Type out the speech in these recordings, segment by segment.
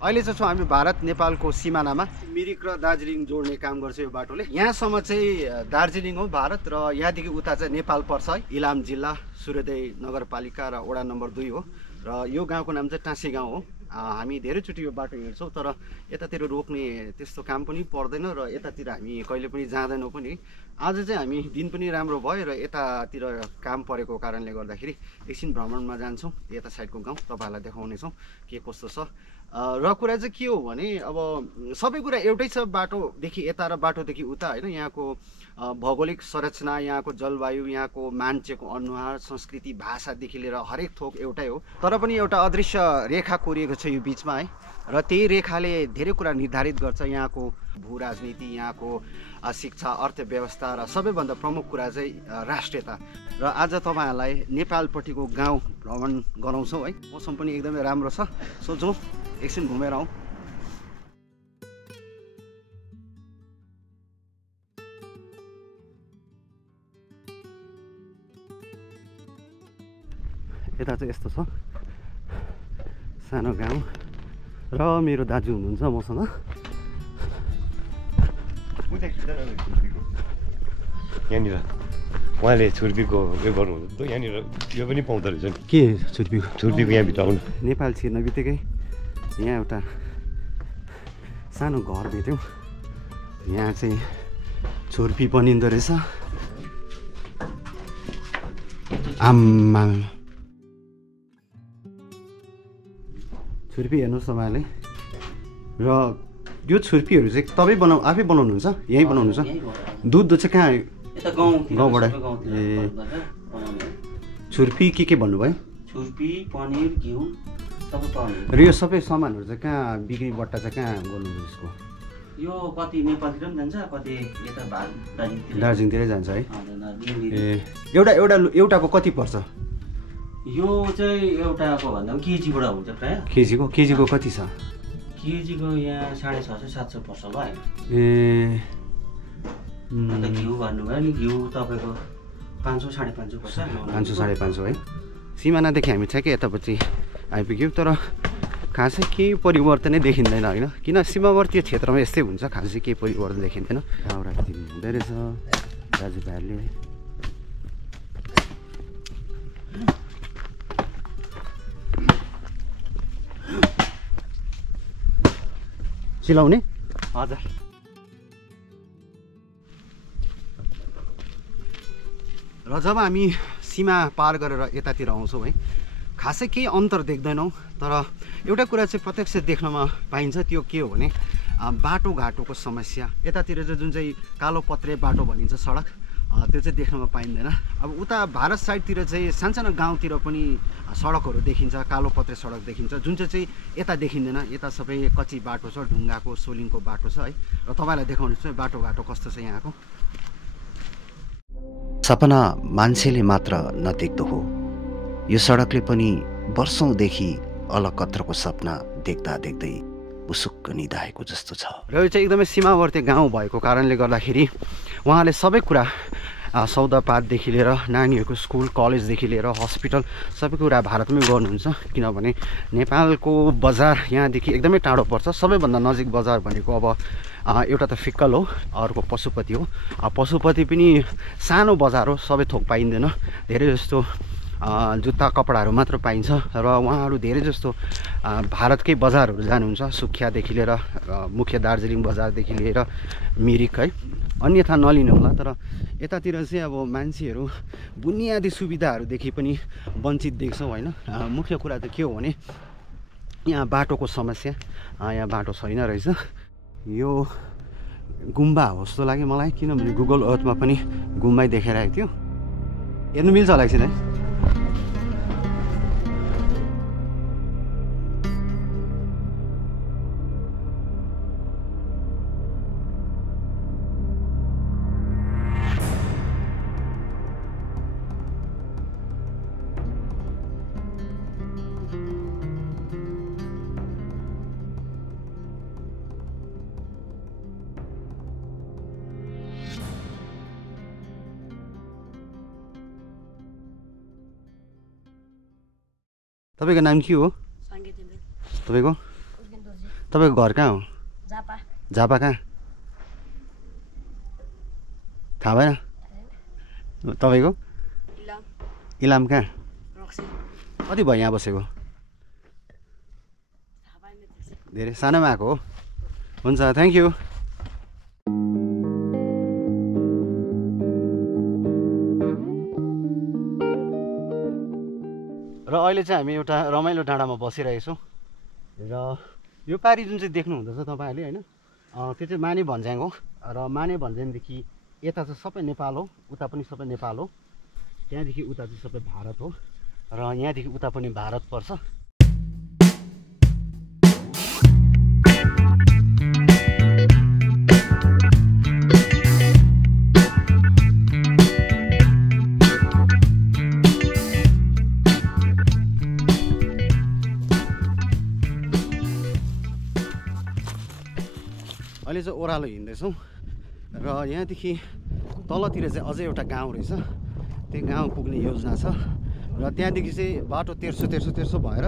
अहिले चाहिँ छौँ हामी भारत नेपालको सिमानामा। मिरिक र दार्जिलिङ जोड्ने काम गर्छ यो बाटोले। यहाँसम्म चाहिँ दार्जिलिङ हो भारत र यहाँदेखि उता चाहिँ नेपाल पर्छ है। इलाम जिल्ला सूर्योदय नगरपालिका र वडा नम्बर 2 हो र यो गाउँको नाम चाहिँ टाँसी गाउँ हो। हामी धेरैचोटि यो बाटो हिँड्छौँ तर यतातिर रोक्ने त्यस्तो काम पनि पर्दैन र यतातिर हामी कहिले पनि जाँदैनौँ पनि। आज चाहिँ हामी दिन पनि राम्रो भयो र यतातिर काम परेको कारणले गर्दाखेरि एकछिन भ्रमणमा जान्छौँ। यता साइडको गाउँ तपाईँहरूलाई देखाउनेछौँ के कस्तो छ। र कुरा चाहिँ के हो भने अब सबै कुरा एउटै छ, बाटोदेखि यता र बाटोदेखि उता होइन। यहाँको भौगोलिक संरचना, यहाँको जलवायु, यहाँको मान्छेको अनुहार, संस्कृति, भाषादेखि लिएर हरेक थोक एउटै हो। तर पनि एउटा अदृश्य रेखा कोरिएको छ यो बिचमा है र त्यही रेखाले धेरै कुरा निर्धारित गर्छ। यहाँको भू राजनीति, यहाँको शिक्षा, अर्थव्यवस्था र सबैभन्दा प्रमुख कुरा चाहिँ राष्ट्रियता। र आज तपाईँहरूलाई नेपालपट्टिको गाउँ भ्रमण गराउँछौँ है। मौसम पनि एकदमै राम्रो छ। सोचौँ एकछिन घुमेर आउँ। यता चाहिँ यस्तो छ सानो गाउँ र मेरो दाजु हुनुहुन्छ मसँग। यहाँनिर उहाँले छुर्पीको उयो गर्नुहुन्छ त, यहाँनिर यो पनि पाउँदो रहेछ नि। के छुर्पीको? छुर्पीको यहाँभित्र आउनु। नेपाल छिर्न बित्तिकै यहाँ एउटा सानो घर भेट्यौँ। यहाँ चाहिँ छुर्पी बनिँदो रहेछ। आम्मा, छुर्पी हेर्नुहोस् तपाईँले। र यो छुर्पीहरू चाहिँ तपाईँ आफै बनाउनुहुन्छ? यहीँ बनाउनुहुन्छ? दुध चाहिँ कहाँ? गाउँबाट। ए, छुर्पी के भन्नुभयो? छुर्पी, पनिर, घिउ सबै पाउने। र यो सबै सामानहरू चाहिँ कहाँ बिक्री बट्टा चाहिँ कहाँ गर्नुहुन्छ यसको? यो कति नेपालतिर पनि जान्छ, कति यता दार्जिलिङतिरै जान्छ है। ए, एउटाको कति पर्छ? यो चाहिँ एउटाको भन्दा पनि केजीबाट हुन्छ प्रायः। केजीको कति छ? केजीको यहाँ 650-700 पर्छ होला है। ए, अन्त घिउ भन्नुभयो नि, घिउ तपाईँको 500-550 पर्छ। 500-550 है। सिमानादेखि हामी ठ्याक्कै यतापट्टि आइपुग्यौँ तर खासै केही परिवर्तनै देखिँदैन होइन। किन सीमावर्ती क्षेत्रमा यस्तै हुन्छ, खासै केही परिवर्तन देखिँदैन। दाउरा दिनु हुँदो रहेछ दाजुभाइहरूले। चिलाउने? हजुर। र जब हामी सीमा पार गरेर यतातिर आउँछौँ है, खासै केही अन्तर देख्दैनौँ। तर एउटा कुरा चाहिँ प्रत्यक्ष देख्नमा पाइन्छ, त्यो के हो भने बाटोघाटोको समस्या। यतातिर चाहिँ जुन चाहिँ कालो पत्रे बाटो भनिन्छ सडक, त्यो चाहिँ देख्नमा पाइँदैन। अब उता भारत साइडतिर चाहिँ सानसानो गाउँतिर पनि सडकहरू देखिन्छ, कालो पत्रे सडक देखिन्छ, जुन चाहिँ यता देखिँदैन। यता सबै कच्ची बाटो छ, ढुङ्गाको सोलिङको बाटो छ है। र तपाईँलाई देखाउनुहोस् है बाटोघाटो कस्तो छ यहाँको। सपना मान्छेले मात्र नदेख्दो हो, यो सडकले पनि वर्षौँदेखि अलकत्रको सपना देख्दा देख्दै उसुक्क निधाएको जस्तो छ। र यो चाहिँ एकदमै सीमावर्ती गाउँ भएको कारणले गर्दाखेरि उहाँले सबै कुरा सौदापातदेखि लिएर नानीहरूको स्कुल कलेजदेखि लिएर हस्पिटल सबै कुरा भारतमै गर्नुहुन्छ। किनभने नेपालको बजार यहाँदेखि एकदमै टाढो पर्छ। सबैभन्दा नजिक बजार भनेको अब एउटा त फिक्कल हो, अर्को पशुपति हो। पशुपति पनि सानो बजार हो, सबै थोक पाइँदैन। धेरै जस्तो जुत्ता कपडाहरू मात्र पाइन्छ र उहाँहरू धेरै जस्तो भारतकै बजारहरू जानुहुन्छ, सुखियादेखि लिएर मुख्य दार्जिलिङ बजारदेखि लिएर मिरिक है। अन्यथा नलिनु होला। तर यतातिर चाहिँ अब मान्छेहरू बुनियादी सुविधाहरूदेखि पनि वञ्चित देख्छौँ होइन। मुख्य कुरा चाहिँ के हो भने यहाँ बाटोको समस्या। यहाँ बाटो छैन रहेछ। यो गुम्बा हो जस्तो लाग्यो मलाई, किनभने गुगल अर्थमा पनि गुम्बै देखाइरहेको थियो। हेर्नु मिल्छ होला एकछिन है। तपाईँको नाम के हो? तपाईँको तपाईँको घर कहाँ हो? झापा कहाँ? थाहा भएन? तपाईँको? इलाम कहाँ? कति भयो यहाँ बसेको? धेरै सानोमा आएको हो? हुन्छ, थ्याङ्क यू। र अहिले चाहिँ हामी एउटा रमाइलो डाँडामा बसिरहेको छौँ र यो पारी जुन चाहिँ देख्नु हुँदैछ तपाईँहरूले होइन, त्यो चाहिँ माने भन्ज्याङ हो। र माने भन्ज्याङदेखि यता चाहिँ सबै नेपाल हो, उता पनि सबै नेपाल हो, त्यहाँदेखि उता चाहिँ सबै भारत हो र यहाँदेखि उता पनि भारत पर्छ। अहिले चाहिँ ओह्रालो हिँड्दैछौँ र यहाँदेखि तलतिर चाहिँ अझै एउटा गाउँ रहेछ, त्यो गाउँ पुग्ने योजना छ र त्यहाँदेखि चाहिँ बाटो तेर्सो भएर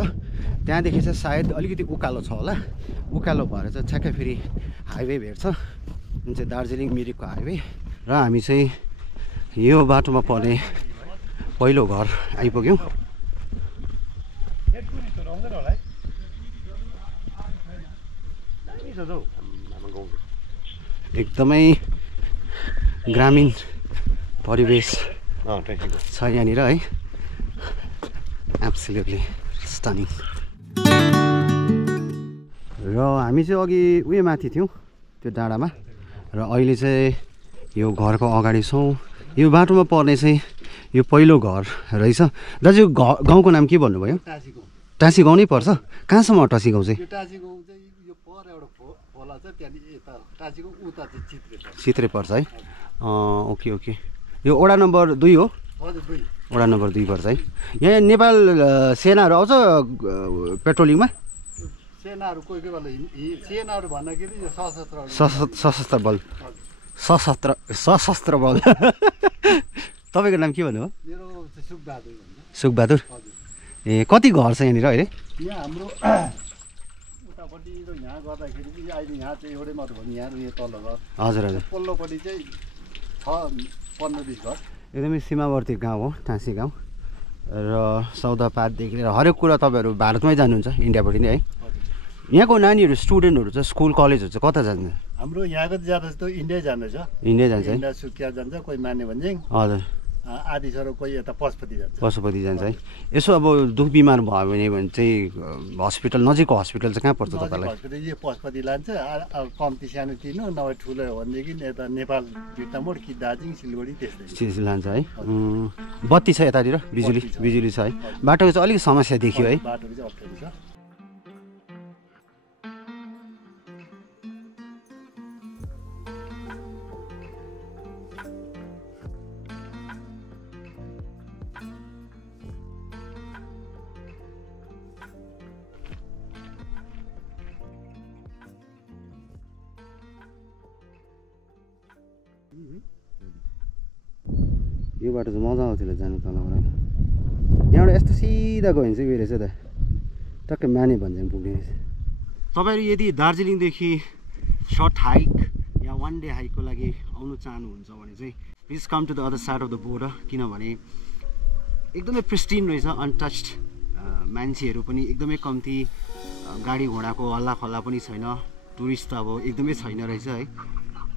त्यहाँदेखि चाहिँ सायद अलिकति उकालो छ होला, उकालो भएर चाहिँ ठ्याक्कै फेरि हाइवे भेट्छ जुन चाहिँ दार्जिलिङ मिरिकको हाइवे। र हामी चाहिँ यो बाटोमा पर्ने पहिलो घर आइपुग्यौँ। एकदमै ग्रामीण परिवेश छ यहाँनिर है, एब्सोल्युटली स्टनिङ। र हामी चाहिँ अघि उयो माथि थियौँ त्यो डाँडामा र अहिले चाहिँ यो घरको अगाडि छौँ। यो बाटोमा पर्ने चाहिँ यो पहिलो घर रहेछ। दाजु गाउँको नाम के भन्नुभयो? टाँसी गाउँ नै पर्छ? कहाँसम्म टाँसी गाउँ चाहिँ? चित्रे पर्छ है। Okay okay. यो वडा नम्बर 2 हो? वडा नम्बर 2 पर्छ है। यहाँ नेपाल सेनाहरू आउँछ पेट्रोलिङमा? सेनाहरू कोही कोही बेला सेनाहरू भन्दाखेरि सशस्त्र बल। सशस्त्र बल। तपाईँको नाम के भन्नुभयो? मेरो सुखबहादुर। सुखबहादुर। ए कति घर छ यहाँनिर अहिले? यहाँ हाम्रो उतापट्टि र यहाँ गर्दाखेरि चाहिँ अहिले यहाँ चाहिँ एउटै मात्र भयो, यहाँ यो तल्लो घर। हजुर हजुर। पल्लोपट्टि चाहिँ 15-20 घर। एकदमै सीमावर्ती गाउँ हो टाँसी गाउँ र सौदापातदेखि लिएर हरेक कुरा तपाईँहरू भारतमै जानुहुन्छ, इन्डियापट्टि नै है। यहाँको नानीहरू स्टुडेन्टहरू चाहिँ स्कुल कलेजहरू चाहिँ कता जान्छ? हाम्रो यहाँको ज्यादा जस्तो इन्डिया जाँदैछ। इन्डिया जान्छ है? इन्डिया सुकिया जान्छ, कोही माने भन्ज्याङ। हजुर। आदि सर कोही यता पशुपति जान्छ। पशुपति जान्छ है। यसो अब दुख बिमार भयो भने चाहिँ हस्पिटल, नजिकको हस्पिटल चाहिँ कहाँ पर्छ तपाईँलाई? हस्पिटल यो पशुपति लान्छ, कम्ती सानो तिनो नभए ठुलो हो भनेदेखि यता नेपाल भित्तामोड कि दार्जिलिङ सिलगढी त्यस्तै लान्छ है। बत्ती छ यतातिर? बिजुली छ है। बाटोको चाहिँ अलिक समस्या देखियो है? बाटोको चाहिँ अप्ठ्यारो छ। यो बाटो चाहिँ मजा आउँथ्यो जानु तलबाट। यहाँबाट यस्तो सिधा गयो भने चाहिँ उयो रहेछ त, टक्कै माने भन्ज्याङ पुग्ने रहेछ। तपाईँहरू यदि दार्जिलिङदेखि सर्ट हाइक या 1 डे हाइकको लागि आउनु चाहनुहुन्छ भने चाहिँ please come to the other side of the border, किनभने एकदमै प्रिस्टिन रहेछ, अनटच्ड। मान्छेहरू पनि एकदमै कम्ती, गाडी घोडाको हल्ला खल्ला पनि छैन, टुरिस्ट त अब एकदमै छैन रहेछ है।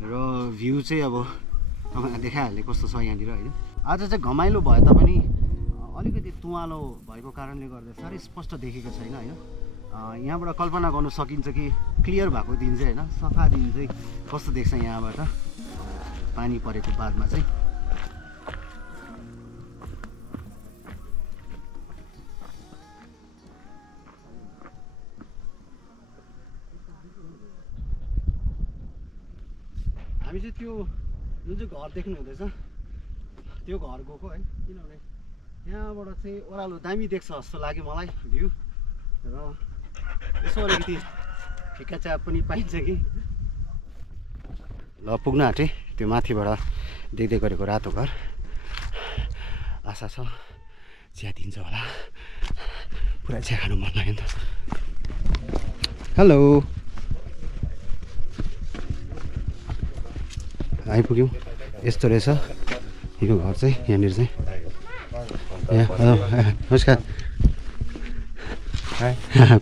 र भ्यू चाहिँ अब तपाईँलाई देखाइहाल्ने कस्तो छ यहाँनिर होइन। आज चाहिँ घमाइलो भए तापनि अलिकति तुवालो भएको कारणले गर्दा साह्रै स्पष्ट देखेको छैन होइन। यहाँबाट कल्पना गर्नु सकिन्छ कि क्लियर भएको दिन चाहिँ होइन, सफा दिन चाहिँ कस्तो देख्छ यहाँबाट पानी परेको बादमा चाहिँ। हामी चाहिँ त्यो जुन चाहिँ घर देख्नु हुँदैछ त्यो घर गएको है, किनभने यहाँबाट चाहिँ ओह्रालो दामी देख्छ जस्तो लाग्यो मलाई भ्यू। र यसो अलिकति फिका चिया पनि पाइन्छ कि। ल पुग्न आँटेँ त्यो माथिबाट देख्दै गरेको रातो घर। आशा छ चिया दिन्छ होला, पुरा चिया खानु मन लाग्यो नि त। हेलो। आइपुग्यौँ। यस्तो रहेछ यो घर चाहिँ। यहाँनिर चाहिँ ए हेलो नमस्कार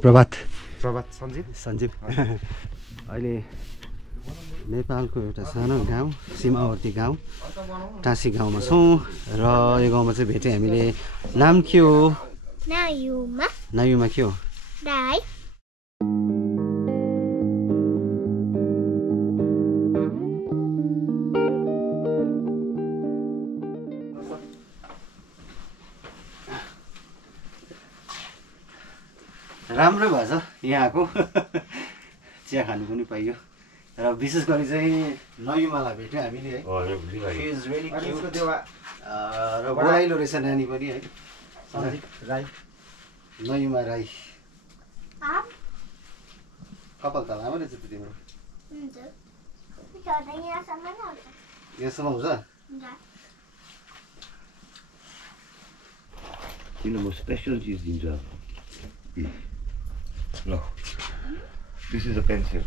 प्रभात सञ्जीव अहिले नेपालको एउटा सानो गाउँ सीमावर्ती गाउँ टाँसी गाउँमा छौँ र यो गाउँमा चाहिँ भेट्यौँ हामीले। नाम के हो? नायुमा के हो? राई। राम्रो भएछ यहाँको चिया खानु पनि पाइयो र विशेष गरी चाहिँ नयुमालाई भेट्यौँ हामीले है। शी इज रियली क्युट र बोलाइलो रहेछ नानी पनि है। राई नयुमा राई कपाल त लामो रहेछ त तिम्रो। यहाँसम्म हुन्छ? किन म स्पेसल चिज दिन्छ। ल this is a pencil,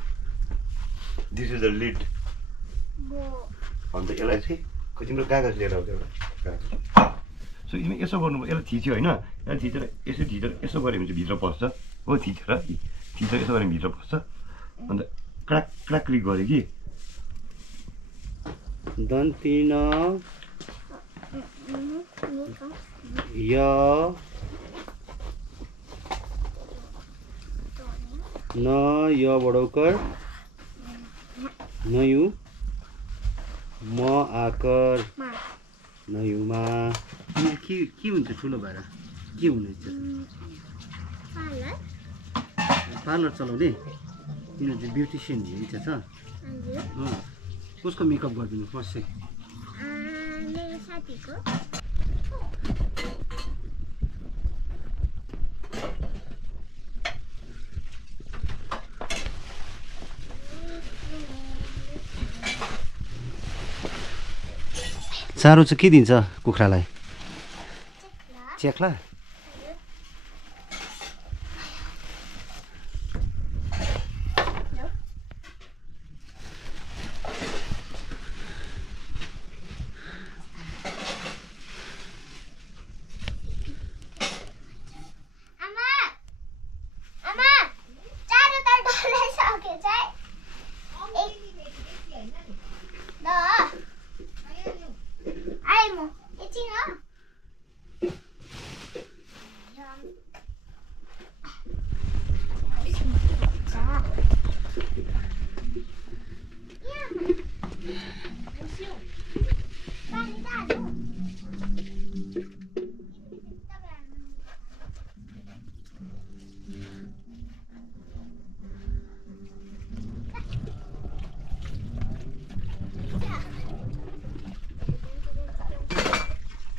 this is a lead. अन्त यसलाई चाहिँ तिम्रो कागज लिएर आउँछ एउटा कागज। सो यसो गर्नु यसलाई थिच्यो होइन, यसलाई थिचेर यसो गऱ्यो भने चाहिँ भित्र पस्छ हो। थिचेर यसो गऱ्यो भने भित्र पस्छ। अन्त क्राक क्राक क्लिक गऱ्यो कि दन्तिन न य बडौकर नयु म आकर नयुमा। के हुन्छ ठुलो भएर के हुनु इच्छा छ? पार्लर चलाउने? किन चाहिँ ब्युटिसियन हुने इच्छा छ? कसको मेकअप गरिदिनु फर्स्ट चाहिँ? मेरो साथीको। चारो चाहिँ के दिन्छ कुखुरालाई? चेक्ला?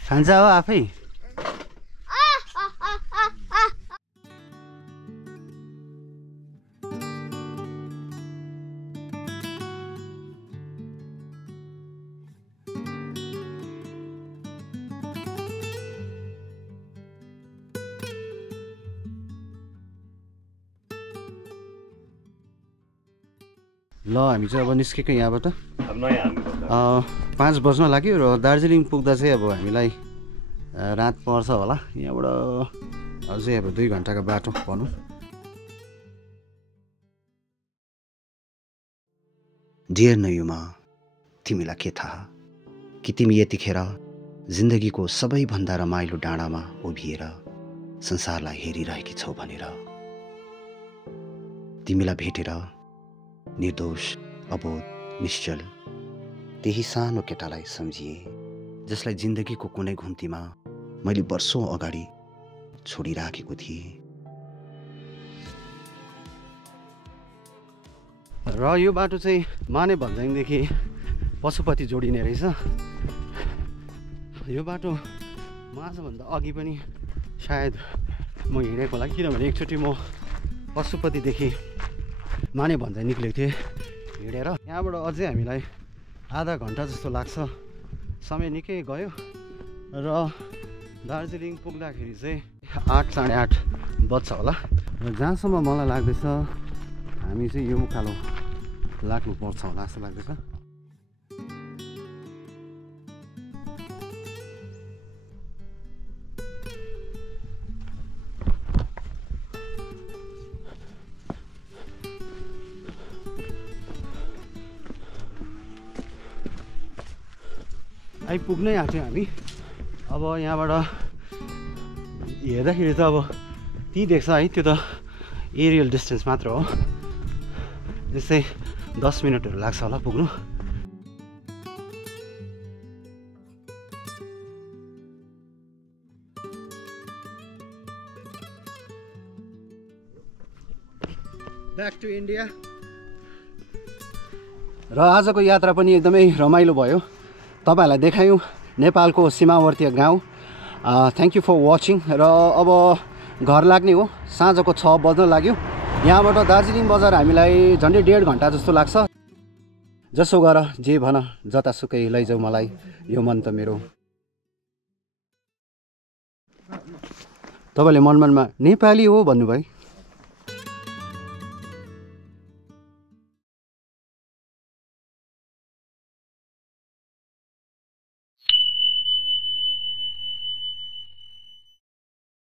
खान्छ हो आफै? ल हामी चाहिँ अब निस्केको यहाँबाट 5 बज्न लाग्यो र दार्जिलिङ पुग्दा चाहिँ अब हामीलाई रात पर्छ होला। यहाँबाट अझै अब 2 घन्टाको बाटो भनौँ। डियर नयुमा, तिमीलाई के थाहा कि तिमी यतिखेर जिन्दगीको सबैभन्दा रमाइलो डाँडामा उभिएर संसारलाई हेरिरहेकी छौ भनेर। तिमीलाई भेटेर निर्दोष, अबोध, निश्चल त्यही सानो केटालाई सम्झिए जसलाई जिन्दगीको कुनै घुम्तीमा मैले वर्षौं अगाडि छोडिराखेको थिएँ। र यो बाटो चाहिँ माने भन्ज्याङदेखि पशुपति जोडिने रहेछ। यो बाटो म आजभन्दा अघि पनि सायद म हिँडेको होला, किनभने एकचोटि म पशुपतिदेखि माने भन्ज्याङ निक्लेको थिएँ हिँडेर। यहाँबाट अझै हामीलाई आधा घन्टा जस्तो लाग्छ। समय निकै गयो र दार्जिलिङ पुग्दाखेरि चाहिँ 8 साढे 8 बज्छ होला। र जहाँसम्म मलाई लाग्दैछ हामी चाहिँ यो उकालो लाग्नुपर्छ होला जस्तो लाग्दैछ। आइपुग्नै आँट्यौँ हामी। अब यहाँबाट हेर्दाखेरि त अब त्यहीँ देख्छ है, त्यो त एरियल डिस्टेन्स मात्र हो। त्यस्तै 10 मिनटहरू लाग्छ होला पुग्नु। Back to India. र आजको यात्रा पनि एकदमै रमाइलो भयो। तपाईँहरूलाई देखायौँ नेपालको सीमावर्ती गाउँ। Thank you for watching. र अब घर लाग्ने हो, साँझको 6 बज्न लाग्यो। यहाँबाट दार्जिलिङ बजार हामीलाई झन्डै 1.5 घन्टा जस्तो लाग्छ। जसो गर जे भन, जतासुकै लैजाऊ मलाई, यो मन त मेरो। तपाईँले मनमनमा नेपाली हो भन्नुभयो।